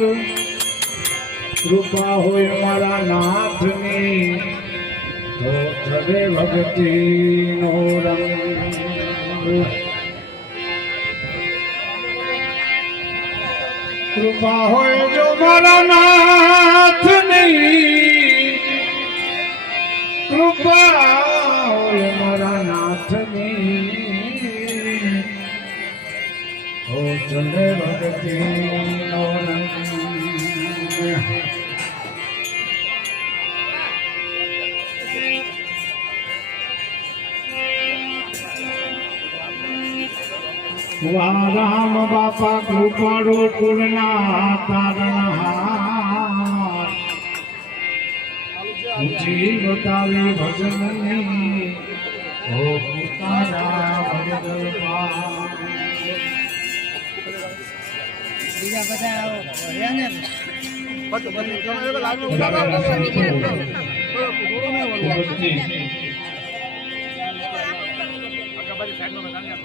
સત્સંગ કૃપા હોય મારા નાથની. તો ચડે ભક્તિ નો રંગ. કૃપા હોય જો મારા નાથની. કૃપા હોય મારા નાથની. ઓ ચલે ભક્તિ વા રામ બાપા કૃપાળુ પૂર્ણા તારણહાર જીવ તારી ભજનની ઓ તારા ભજન બીજા બધા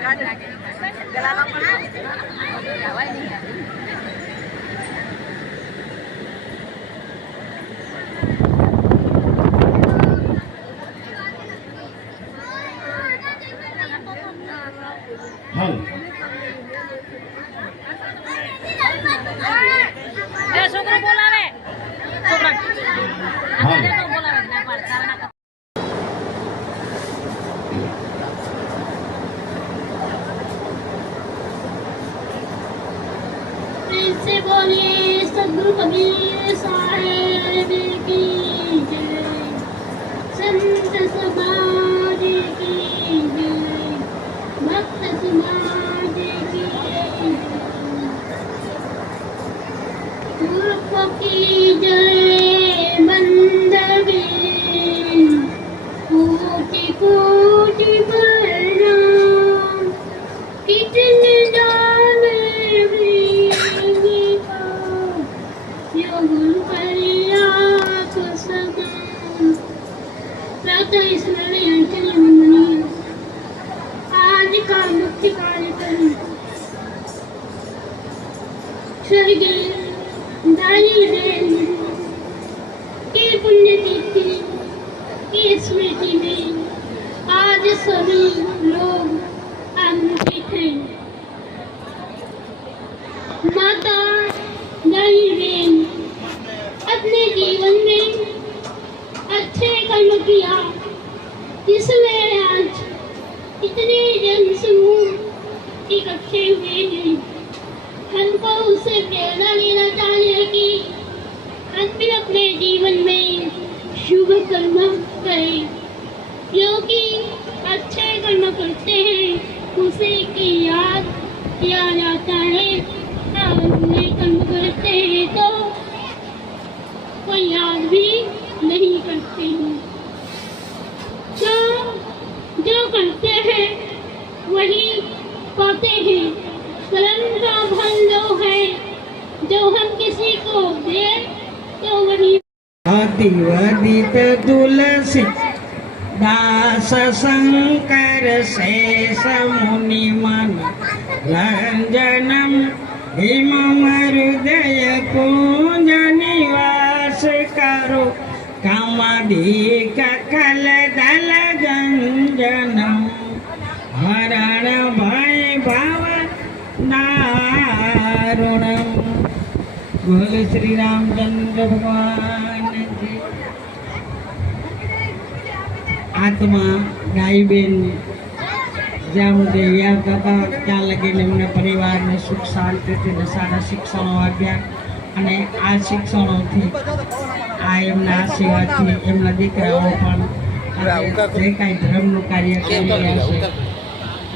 ગાઢ લાગે ગલામાં दिवदित तुलसी दास शंकर शेष मुनि मन लंजनम हिम मृदय कुंज निवास करो कमदी ककल दल गंजनम हरण भय भव दारुणम બોલ શ્રી રામચંદ્ર ભગવાન. આત્મા ગાયબેન. જ્યાં સુધી યાદ ત્યાં લગીને એમને પરિવારને સુખ, શાંતિથી દશાના શિક્ષણો આપ્યા. અને આ શિક્ષણોથી, આ એમના આશીર્વાદથી એમના દીકરાઓ પણ જે કાંઈ ધર્મનું કાર્ય કરી રહ્યા છે,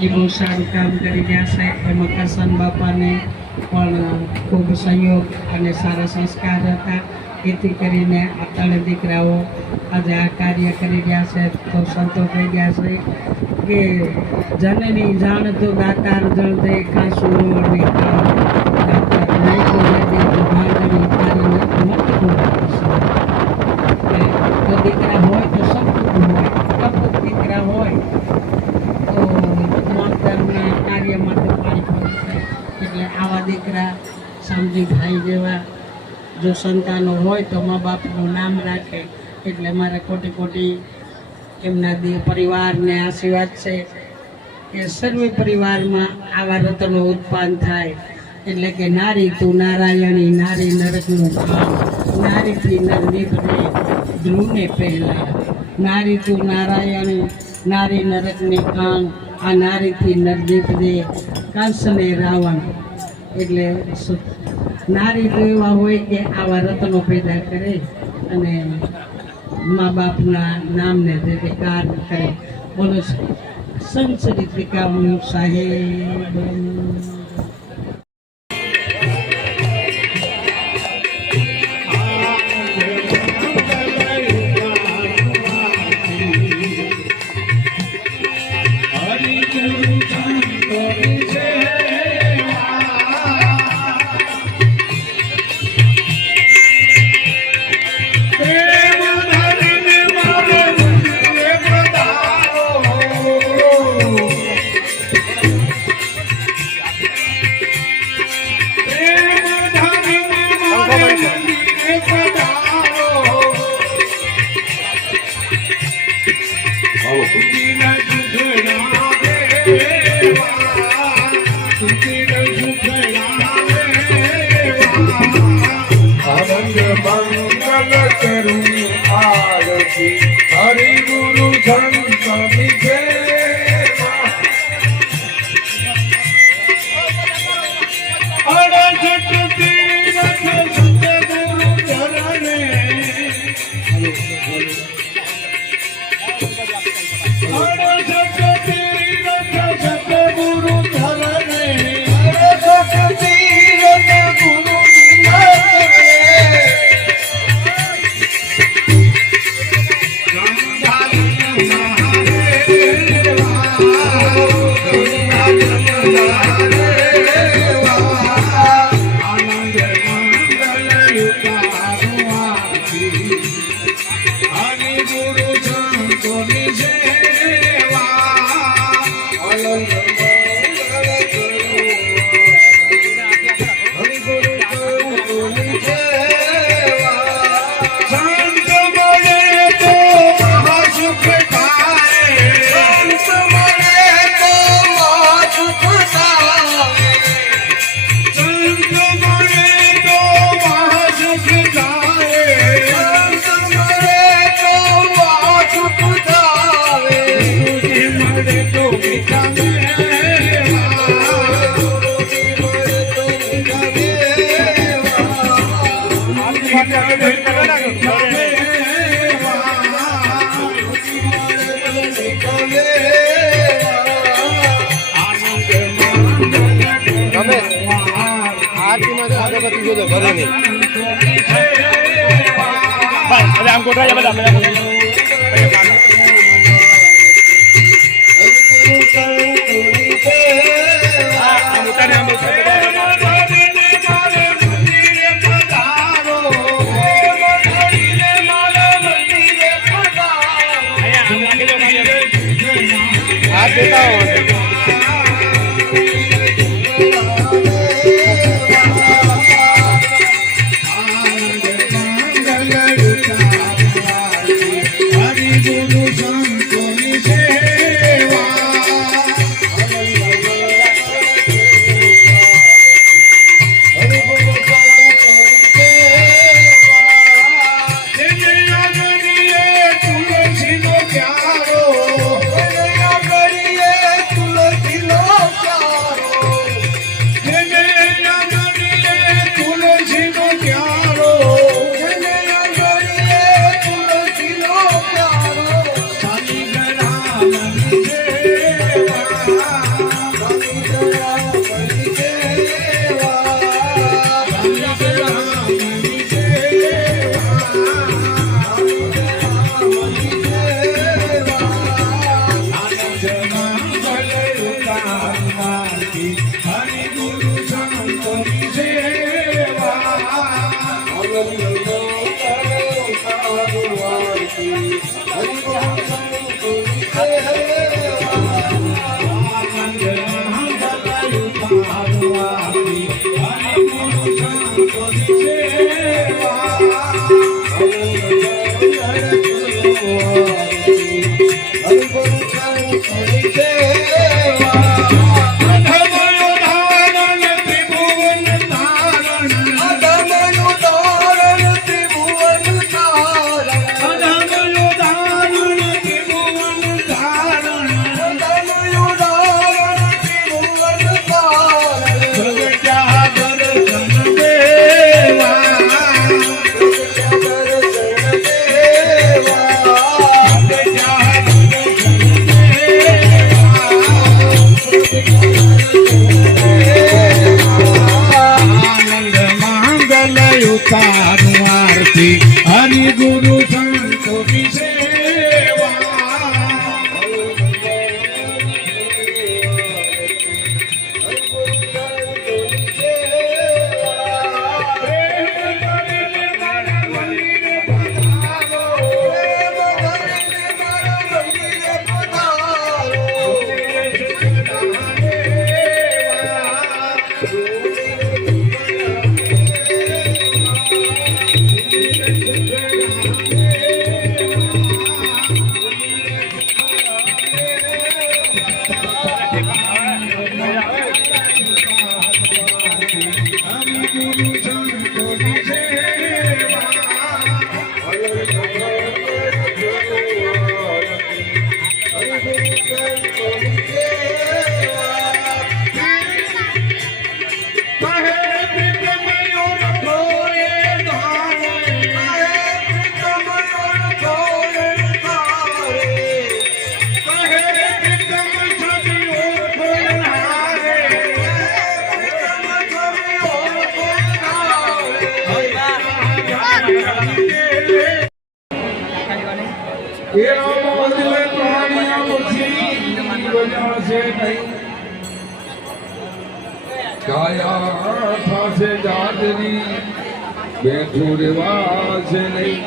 એ બહુ સારું કામ કરી રહ્યા છે. એમાં કરશન બાપાને પણ ખૂબ સહયોગ અને સારા સંસ્કાર હતા એથી કરીને આ ત્રણે દીકરાઓ આજે આ કાર્ય કરી રહ્યા છે તો સંતો કહી ગયા છે કે જનની જાણ તો દાતાર જણ દે કાસુરો ને કામ દાતાર નહીં કોઈ દે તો ભાંડણી તારી નથી કે જો દીકરા હોય તો સપૂત હોય કપૂત દીકરા હોય તો માતરના કાર્યમાં તો પાણી પડે છે એટલે આવા દીકરા સમજી ભાઈ જેવા જો સંતાનો હોય તો મા બાપનું નામ રાખે. એટલે મારે કોટી કોટી એમના દી પરિવારને આશીર્વાદ છે કે સર્વે પરિવારમાં આવા રતનો ઉત્પન્ન થાય. એટલે કે નારી તું નારાયણી, નારી નરકનું ભાવ. નારીથી નર નીકળે ધ્રુવને પહેલા નારી તું નારાયણી, નારી નરકને કામ આ નારીથી નર કંસને રાવણ. એટલે નારી તો એવા હોય કે આવા રત્નો પેદા કરે અને મા બાપના નામને તે કાર કરે. બોલો સંસદિત વિકામ સાહેબ. હરિ You. જાતની બેઠું રેવાશે નહીં.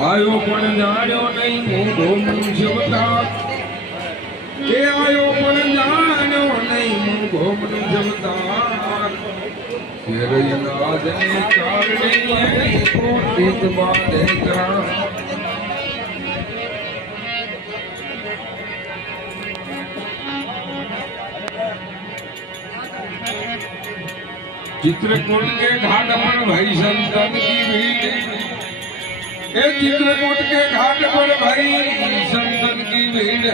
આયો પણ જાણ્યો નહીં મોઢો જમતા કે આયો પણ જાણ્યો નહીં મોઢો જમતા શેરયનાદને કારણે એની કોટિત બાંધે ચિત્રકૂટ કે ઘાટ પર ભાઈ સંતન કી ભીડ એ ચિત્રકૂટ કે ઘાટ પર ભાઈ સંતન કી ભીડ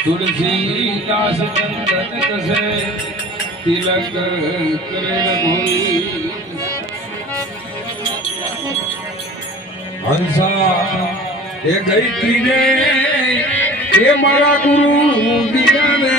તુલસી દાસ ચંદન કસે, તિલક કરે ભોઈ હંસા, એ ગઈ ત્રીને એ મારા ગુરુ દીકરાને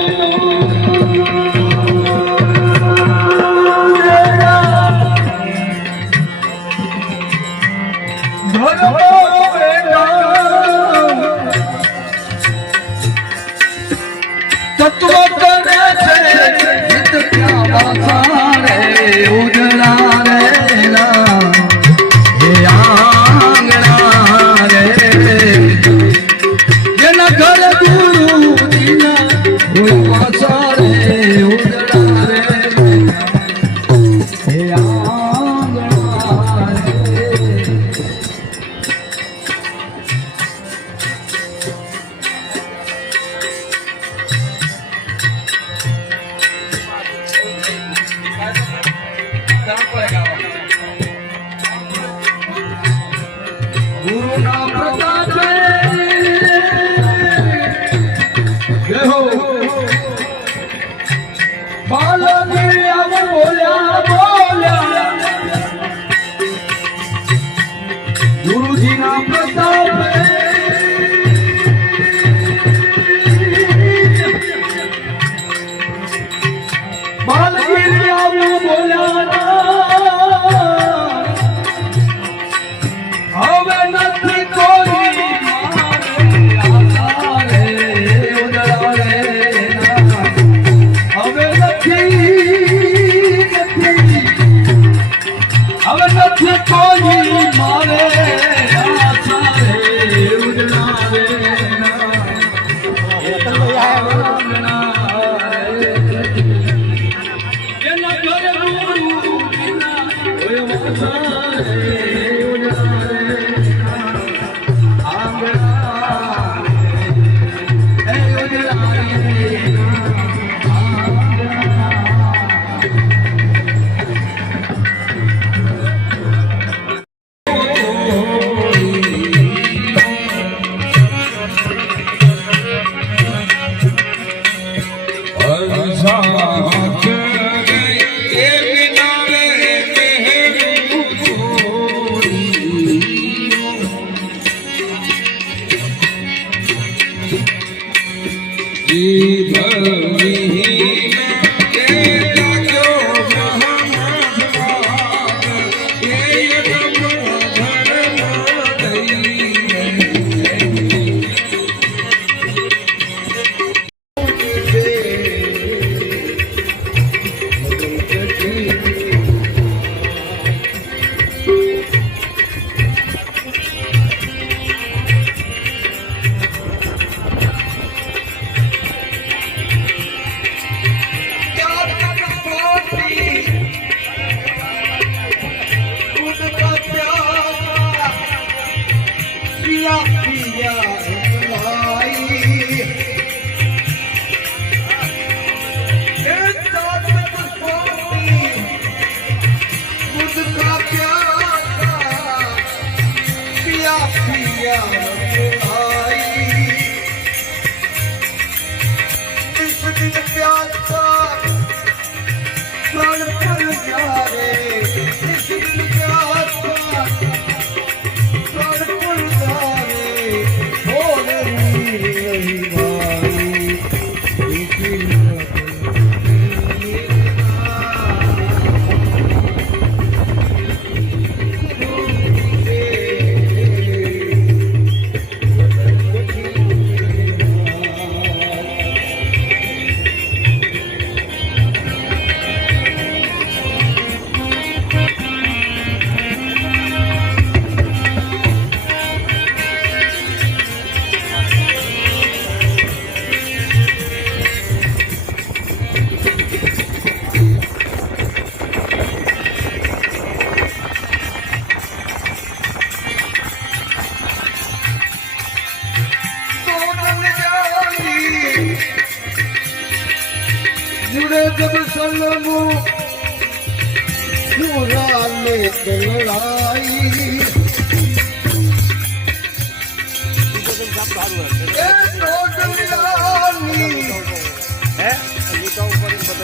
Allah Allah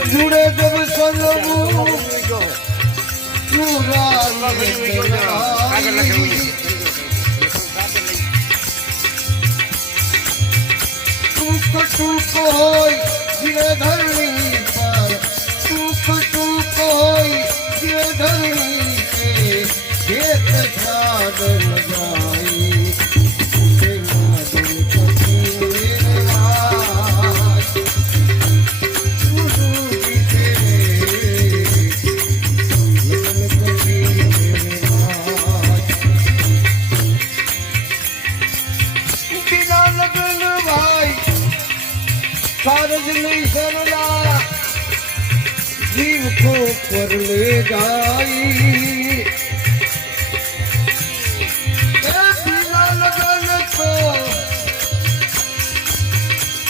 જુડે જબ સલવું ટૂંક ટૂંક હોય જીવે ધરણી પર ટૂંક ટૂંક હોય જીવે ધરણી છે ખેત ખાદ સારજની શરણા જીવ કો પરલે ગાઈ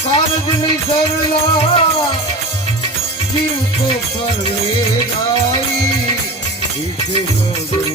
સારજની શરણા જીવ કો પરલે ગાઈ જીવ